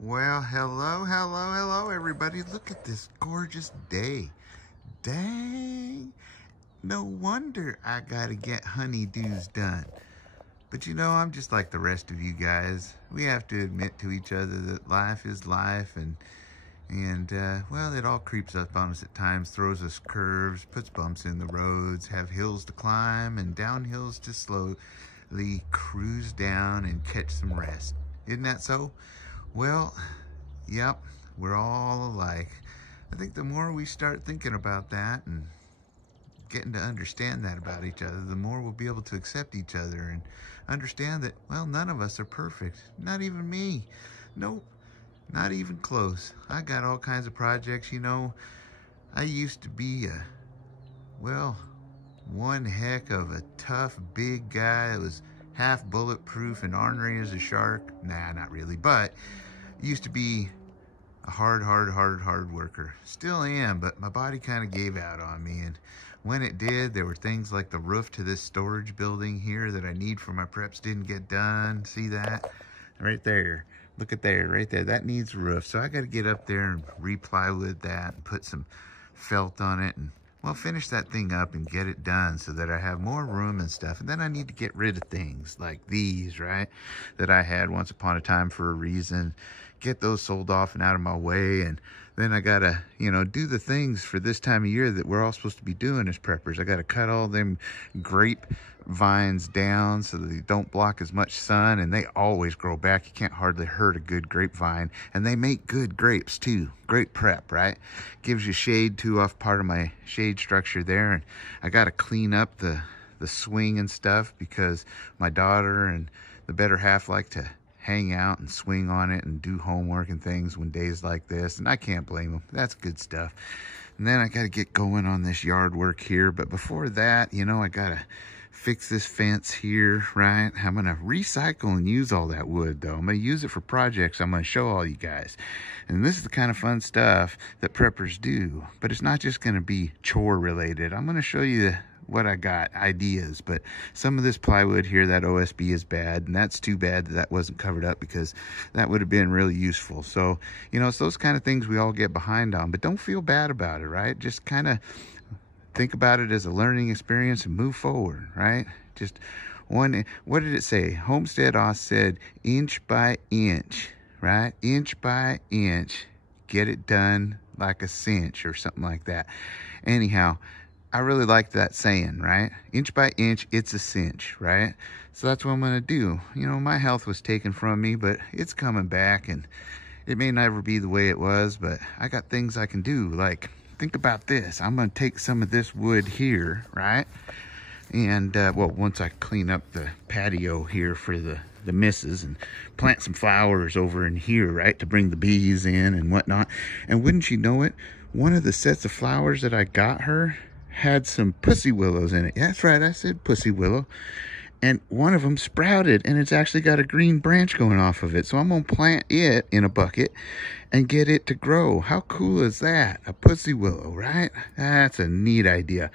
Well, hello, everybody. Look at this gorgeous day. Dang. No wonder I gotta get honeydews done. But you know, I'm just like the rest of you guys. We have to admit to each other that life is life, and well, it all creeps up on us at times, throws us curves, puts bumps in the roads, have hills to climb and downhills to slowly cruise down and catch some rest. Isn't that so? Well, yep, we're all alike. I think the more we start thinking about that and getting to understand that about each other, the more we'll be able to accept each other and understand that, well, none of us are perfect. Not even me. Nope, not even close. I got all kinds of projects, you know. I used to be one heck of a tough, big guy that was half bulletproof and ornery as a shark. Nah, not really, but used to be a hard worker. Still am, but my body kind of gave out on me, and when it did, there were things like the roof to this storage building here that I need for my preps didn't get done. See that? Right there. Look at there, right there. That needs a roof. So I got to get up there and re-plywood that and put some felt on it and, well, finish that thing up and get it done so that I have more room and stuff. And then I need to get rid of things like these, right, that I had once upon a time for a reason. Get those sold off and out of my way. And then I gotta, you know, do the things for this time of year that we're all supposed to be doing as preppers. I gotta cut all them grape vines down so that they don't block as much sun, and they always grow back. You can't hardly hurt a good grapevine, and they make good grapes too. Great prep, right? Gives you shade too off part of my shade structure there. And I gotta clean up the swing and stuff because my daughter and the better half like to hang out and swing on it and do homework and things when days like this, and I can't blame them. That's good stuff. And then I got to get going on this yard work here, but before that, you know, I got to fix this fence here, right? I'm going to recycle and use all that wood, though. I'm going to use it for projects I'm going to show all you guys. And this is the kind of fun stuff that preppers do, but it's not just going to be chore related. I'm going to show you what I got, ideas, but some of this plywood here, that OSB is bad, and that's too bad that wasn't covered up because that would have been really useful. So, you know, it's those kind of things we all get behind on, but don't feel bad about it, right? Just kind of think about it as a learning experience and move forward, right? Just one, what did it say? Homestead Oz said, inch by inch, right? Inch by inch, get it done like a cinch or something like that. Anyhow, I really like that saying, right? Inch by inch, it's a cinch, right? So that's what I'm going to do. You know, my health was taken from me, but it's coming back, and it may never be the way it was, but I got things I can do. Like, think about this. I'm going to take some of this wood here, right? And, well, once I clean up the patio here for the missus and plant some flowers over in here, right, to bring the bees in and whatnot. And wouldn't you know it, one of the sets of flowers that I got her had some pussy willows in it. Yeah, that's right, I said pussy willow. And one of them sprouted, and it's actually got a green branch going off of it. So I'm going to plant it in a bucket and get it to grow. How cool is that? A pussy willow, right? That's a neat idea.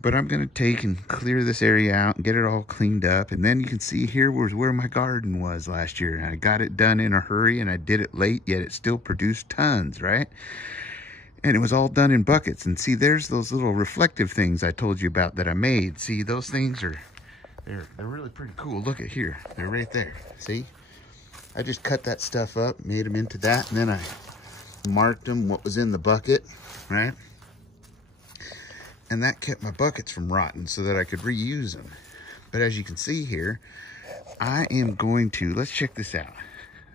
But I'm going to take and clear this area out and get it all cleaned up. And then you can see here was where my garden was last year. And I got it done in a hurry, and I did it late, yet it still produced tons, right? And it was all done in buckets. And see, there's those little reflective things I told you about that I made. See, those things are, they're really pretty cool. Look at here, they're right there. See, I just cut that stuff up, made them into that, and then I marked them what was in the bucket, right? And that kept my buckets from rotting so that I could reuse them. But as you can see here, I am going to, let's check this out.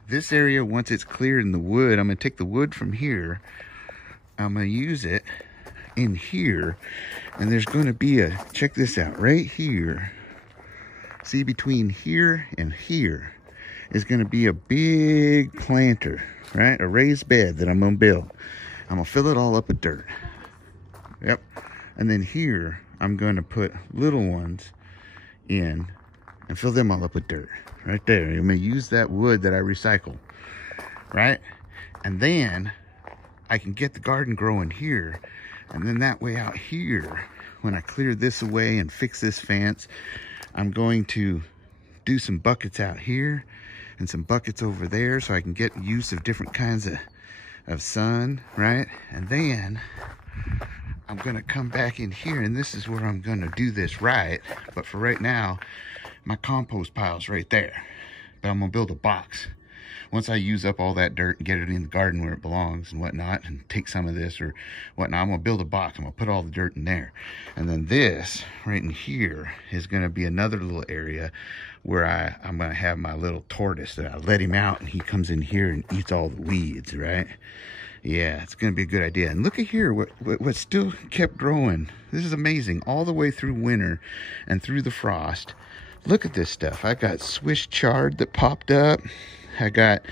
This area, once it's cleared in the wood, I'm gonna take the wood from here, I'm going to use it in here, and there's going to be a, check this out, right here. See, between here and here is going to be a big planter, right? A raised bed that I'm going to build. I'm going to fill it all up with dirt. Yep. And then here, I'm going to put little ones in and fill them all up with dirt. Right there. I'm going to use that wood that I recycle, right? And then I can get the garden growing here, and then that way out here, when I clear this away and fix this fence, I'm going to do some buckets out here, and some buckets over there so I can get use of different kinds of sun, right? And then I'm gonna come back in here, and this is where I'm gonna do this right. But for right now, my compost pile's right there. But I'm gonna build a box. Once I use up all that dirt and get it in the garden where it belongs and whatnot, and take some of this or whatnot, I'm gonna build a box. I'm gonna put all the dirt in there. And then this right in here is gonna be another little area where I'm gonna have my little tortoise that I let him out and he comes in here and eats all the weeds, right? Yeah, it's gonna be a good idea. And look at here, what still kept growing. This is amazing, all the way through winter and through the frost. Look at this stuff. I got Swiss chard that popped up. I got,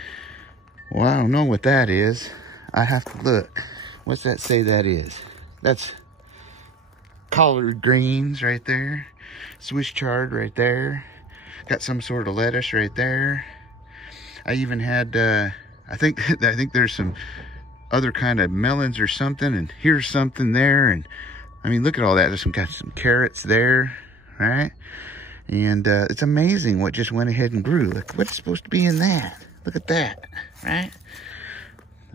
well, I don't know what that is. I have to look. What's that say that is? That's collard greens right there. Swiss chard right there. Got some sort of lettuce right there. I even had, I think there's some other kind of melons or something, and here's something there. And I mean, look at all that. There's got some carrots there, right? And it's amazing what just went ahead and grew. Look, what's supposed to be in that? Look at that, right?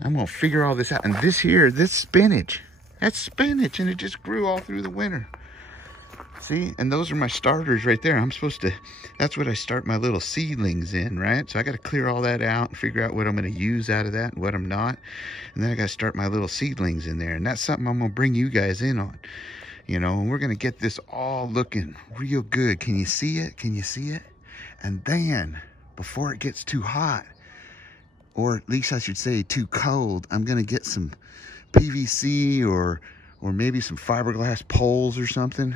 I'm gonna figure all this out. And this here, this spinach, that's spinach, and it just grew all through the winter. See, and those are my starters right there. I'm supposed to, that's what I start my little seedlings in, right? So I gotta clear all that out and figure out what I'm gonna use out of that and what I'm not. And then I gotta start my little seedlings in there. And that's something I'm gonna bring you guys in on. You know, and we're gonna get this all looking real good. Can you see it? Can you see it? And then, before it gets too hot, or at least I should say too cold, I'm gonna get some PVC or maybe some fiberglass poles or something,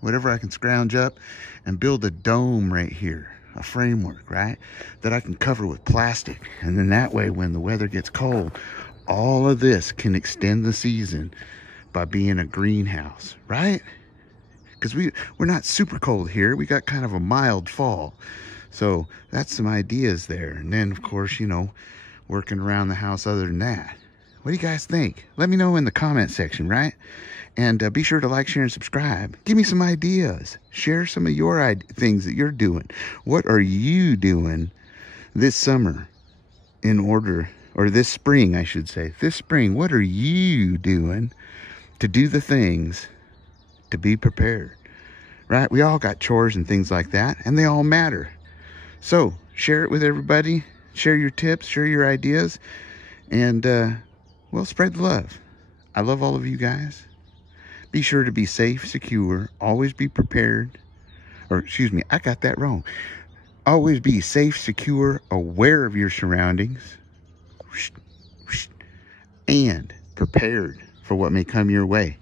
whatever I can scrounge up, and build a dome right here, a framework, right? That I can cover with plastic. And then that way, when the weather gets cold, all of this can extend the season by being a greenhouse, right? Because we're not super cold here. We got kind of a mild fall. So that's some ideas there. And then, of course, you know, working around the house other than that. What do you guys think? Let me know in the comment section, right? And be sure to like, share, and subscribe. Give me some ideas. Share some of your things that you're doing. What are you doing this summer in order, or this spring, I should say. This spring, what are you doing to do the things to be prepared, right? We all got chores and things like that, and they all matter. So share it with everybody, share your tips, share your ideas, and well, spread the love. I love all of you guys. Be sure to be safe, secure, always be prepared, or excuse me, I got that wrong. Always be safe, secure, aware of your surroundings, and prepared for what may come your way.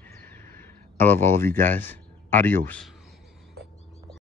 I love all of you guys. Adios.